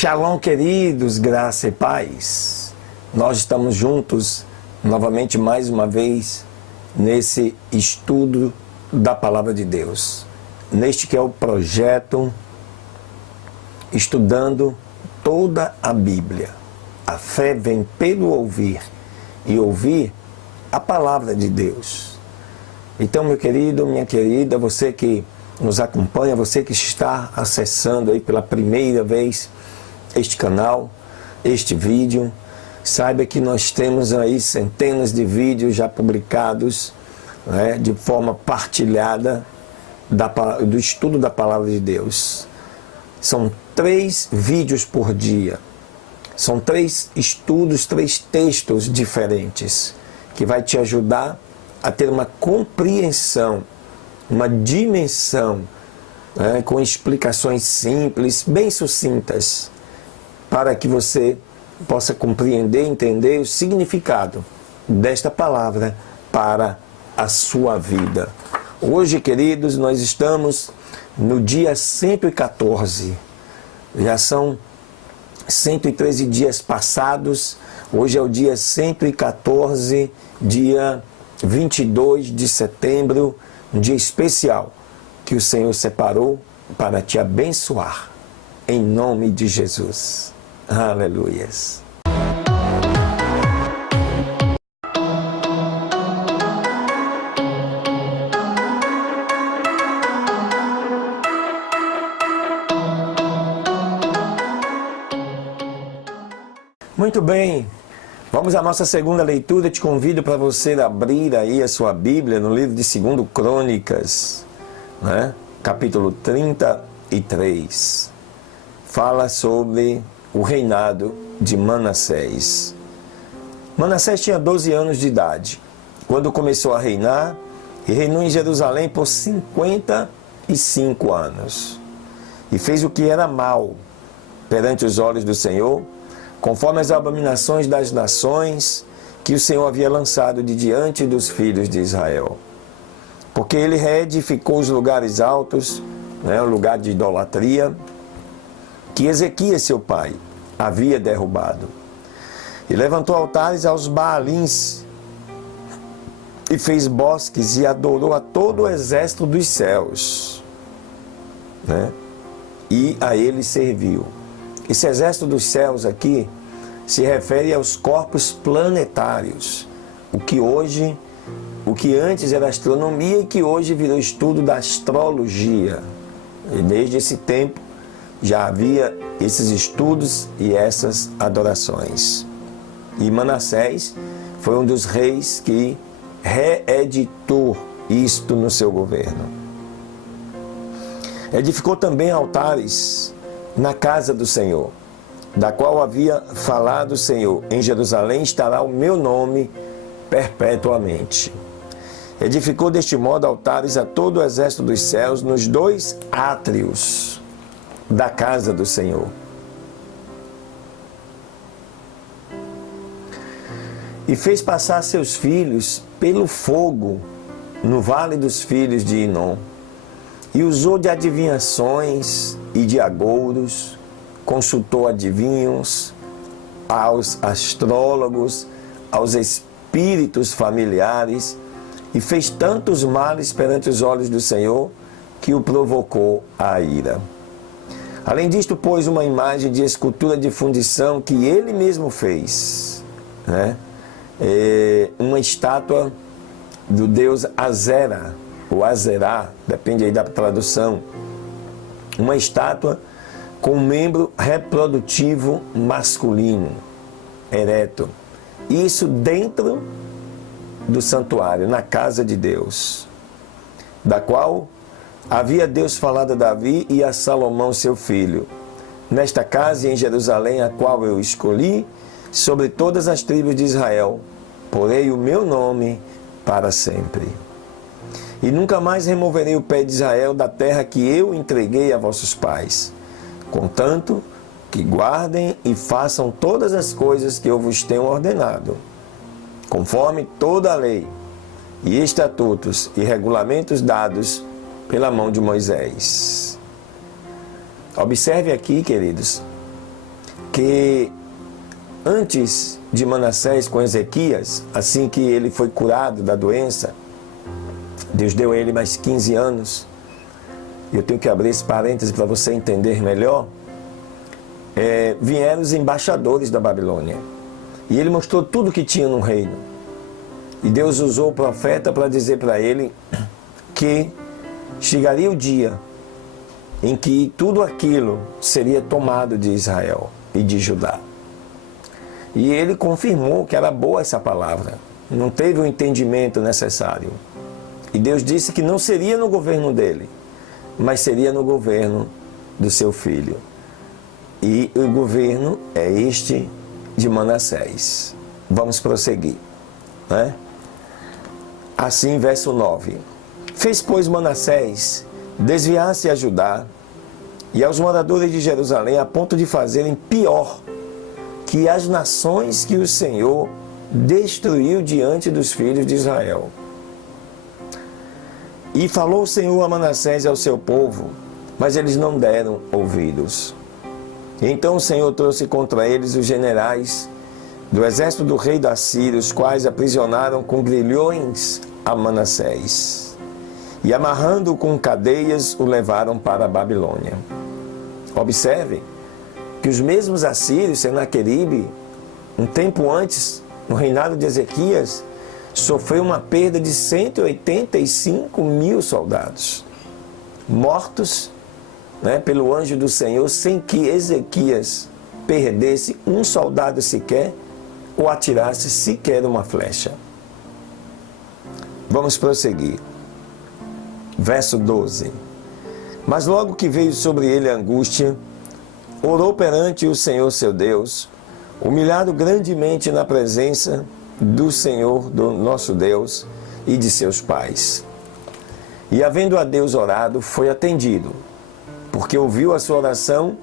Shalom, queridos, graça e paz. Nós estamos juntos novamente mais uma vez nesse estudo da Palavra de Deus. Neste que é o projeto Estudando toda a Bíblia. A fé vem pelo ouvir e ouvir a Palavra de Deus. Então, meu querido, minha querida, você que nos acompanha, você que está acessando aí pela primeira vez este canal, este vídeo, saiba que nós temos aí centenas de vídeos já publicados, né, de forma partilhada do estudo da Palavra de Deus. São 3 vídeos por dia. São 3 estudos, 3 textos diferentes, que vai te ajudar a ter uma compreensão, uma dimensão, né, com explicações simples, bem sucintas, para que você possa compreender, entender o significado desta palavra para a sua vida. Hoje, queridos, nós estamos no dia 114. Já são 113 dias passados. Hoje é o dia 114, dia 22 de setembro, um dia especial que o Senhor separou para te abençoar, em nome de Jesus. Aleluias. Muito bem, vamos à nossa segunda leitura. Te convido para você abrir aí a sua Bíblia no livro de 2 Crônicas, né? Capítulo 33. Fala sobre o reinado de Manassés. Manassés tinha 12 anos de idade quando começou a reinar e reinou em Jerusalém por 55 anos. E fez o que era mal perante os olhos do Senhor, conforme as abominações das nações que o Senhor havia lançado de diante dos filhos de Israel. Porque ele reedificou os lugares altos, né, o lugar de idolatria, que Ezequias, seu pai, havia derrubado. E levantou altares aos Baalins, e fez bosques, e adorou a todo o exército dos céus, né? E a ele serviu. Esse exército dos céus aqui se refere aos corpos planetários, o que antes era astronomia e que hoje virou estudo da astrologia. E desde esse tempo já havia esses estudos e essas adorações. E Manassés foi um dos reis que reeditou isto no seu governo. Edificou também altares na casa do Senhor, da qual havia falado o Senhor: em Jerusalém estará o meu nome perpetuamente. Edificou deste modo altares a todo o exército dos céus nos 2 átrios da casa do Senhor. E fez passar seus filhos pelo fogo no vale dos filhos de Inom. E usou de adivinhações e de agouros, consultou adivinhos, aos astrólogos, aos espíritos familiares, e fez tantos males perante os olhos do Senhor, que o provocou à ira. Além disto, pôs uma imagem de escultura de fundição que ele mesmo fez, né? Uma estátua do deus Azera, ou Azerá, depende aí da tradução. Uma estátua com um membro reprodutivo masculino, ereto. Isso dentro do santuário, na casa de Deus, da qual havia Deus falado a Davi e a Salomão seu filho: nesta casa e em Jerusalém, a qual eu escolhi, sobre todas as tribos de Israel, porei o meu nome para sempre. E nunca mais removerei o pé de Israel da terra que eu entreguei a vossos pais, contanto que guardem e façam todas as coisas que eu vos tenho ordenado, conforme toda a lei e estatutos e regulamentos dados pela mão de Moisés. Observe aqui, queridos, porque antes de Manassés com Ezequias, assim que ele foi curado da doença, Deus deu a ele mais 15 anos. Eu tenho que abrir esse parêntese para você entender melhor. Vieram os embaixadores da Babilônia. E ele mostrou tudo que tinha no reino. E Deus usou o profeta para dizer para ele que chegaria o dia em que tudo aquilo seria tomado de Israel e de Judá. E ele confirmou que era boa essa palavra. Não teve o entendimento necessário. E Deus disse que não seria no governo dele, mas seria no governo do seu filho. E o governo é este de Manassés. Vamos prosseguir, né? Assim, verso 9. Fez, pois, Manassés desviar-se a Judá e aos moradores de Jerusalém a ponto de fazerem pior que as nações que o Senhor destruiu diante dos filhos de Israel. E falou o Senhor a Manassés e ao seu povo, mas eles não deram ouvidos. Então o Senhor trouxe contra eles os generais do exército do rei da Síria, os quais aprisionaram com grilhões a Manassés. E amarrando-o com cadeias, o levaram para a Babilônia. Observe que os mesmos assírios, Senaqueribe, um tempo antes, no reinado de Ezequias, sofreu uma perda de 185 mil soldados, mortos, né, pelo anjo do Senhor, sem que Ezequias perdesse um soldado sequer, ou atirasse sequer uma flecha. Vamos prosseguir. Verso 12. Mas logo que veio sobre ele a angústia, orou perante o Senhor seu Deus, humilhado grandemente na presença do Senhor, do nosso Deus, e de seus pais. E havendo a Deus orado, foi atendido, porque ouviu a sua oração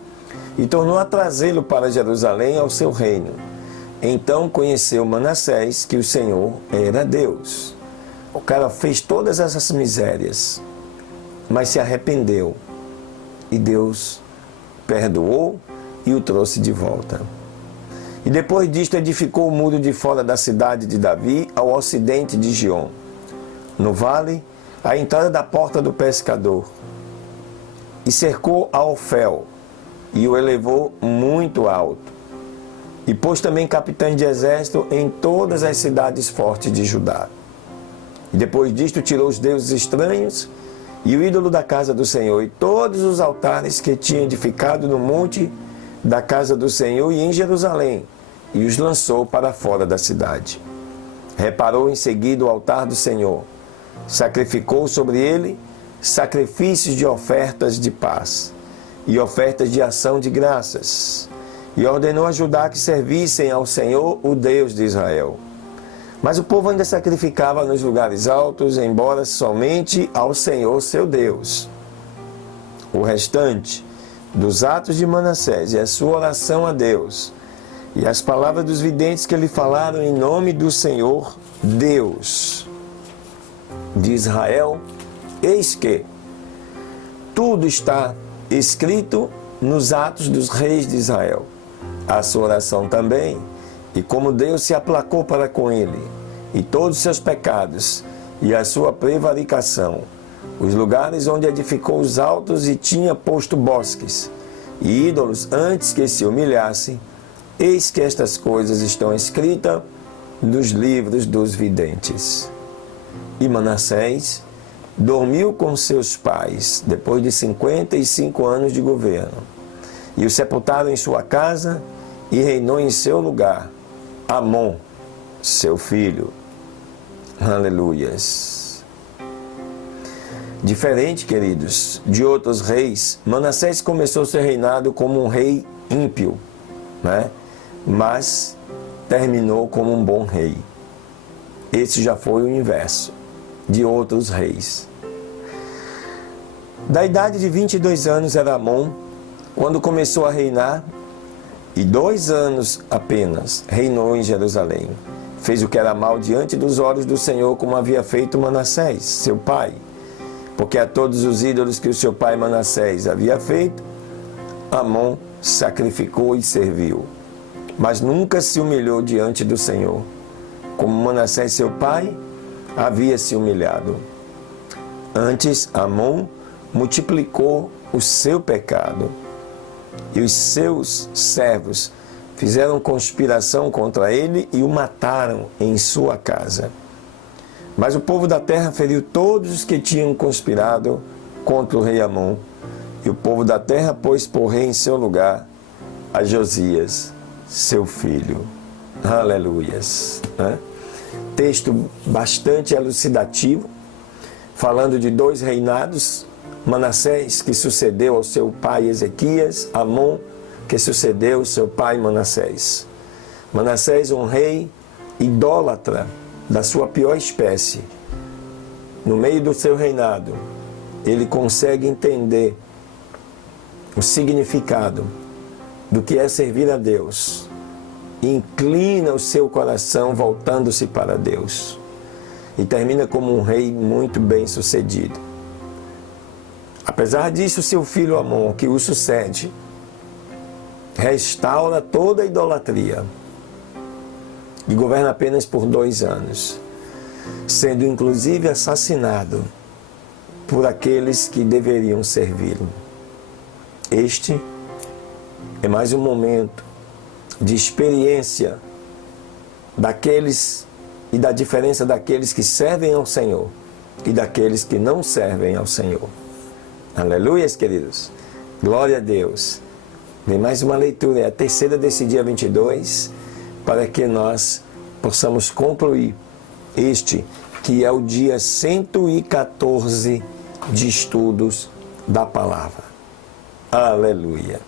e tornou a trazê-lo para Jerusalém ao seu reino. Então conheceu Manassés que o Senhor era Deus. O cara fez todas essas misérias, mas se arrependeu. E Deus perdoou e o trouxe de volta. E depois disto edificou o muro de fora da cidade de Davi, ao ocidente de Giom, no vale, à entrada da porta do pescador. E cercou a Ofel, e o elevou muito alto. E pôs também capitães de exército em todas as cidades fortes de Judá. E depois disto tirou os deuses estranhos e o ídolo da casa do Senhor e todos os altares que tinha edificado no monte da casa do Senhor e em Jerusalém, e os lançou para fora da cidade. Reparou em seguida o altar do Senhor, sacrificou sobre ele sacrifícios de ofertas de paz e ofertas de ação de graças, e ordenou a Judá que servissem ao Senhor, o Deus de Israel. Mas o povo ainda sacrificava nos lugares altos, embora somente ao Senhor seu Deus. O restante dos atos de Manassés e a sua oração a Deus, e as palavras dos videntes que lhe falaram em nome do Senhor Deus de Israel, eis que tudo está escrito nos atos dos reis de Israel. A sua oração também, e como Deus se aplacou para com ele, e todos os seus pecados, e a sua prevaricação, os lugares onde edificou os altos e tinha posto bosques, e ídolos antes que se humilhasse, eis que estas coisas estão escritas nos livros dos videntes. E Manassés dormiu com seus pais, depois de 55 anos de governo, e o sepultaram em sua casa, e reinou em seu lugar Amon, seu filho. Aleluias. Diferente, queridos, de outros reis, Manassés começou seu reinado como um rei ímpio, né? Mas terminou como um bom rei. Esse já foi o inverso de outros reis. Da idade de 22 anos era Amon, quando começou a reinar, e 2 anos apenas reinou em Jerusalém. Fez o que era mal diante dos olhos do Senhor, como havia feito Manassés, seu pai. Porque a todos os ídolos que o seu pai Manassés havia feito, Amon sacrificou e serviu, mas nunca se humilhou diante do Senhor, como Manassés, seu pai, havia se humilhado. Antes, Amon multiplicou o seu pecado, e os seus servos fizeram conspiração contra ele e o mataram em sua casa. Mas o povo da terra feriu todos os que tinham conspirado contra o rei Amon, e o povo da terra pôs por rei em seu lugar a Josias, seu filho. Aleluias. Texto bastante elucidativo, falando de dois reinados: Manassés, que sucedeu ao seu pai Ezequias; Amon, que sucedeu ao seu pai Manassés. Manassés, um rei idólatra da sua pior espécie. No meio do seu reinado, ele consegue entender o significado do que é servir a Deus, e inclina o seu coração voltando-se para Deus, e termina como um rei muito bem sucedido. Apesar disso, seu filho Amon, que o sucede, restaura toda a idolatria e governa apenas por 2 anos, sendo inclusive assassinado por aqueles que deveriam servi-lo. Este é mais um momento de experiência daqueles e da diferença daqueles que servem ao Senhor e daqueles que não servem ao Senhor. Aleluias, queridos. Glória a Deus. Vem mais uma leitura, é a terceira desse dia 22, para que nós possamos concluir este, que é o dia 114 de estudos da palavra. Aleluia.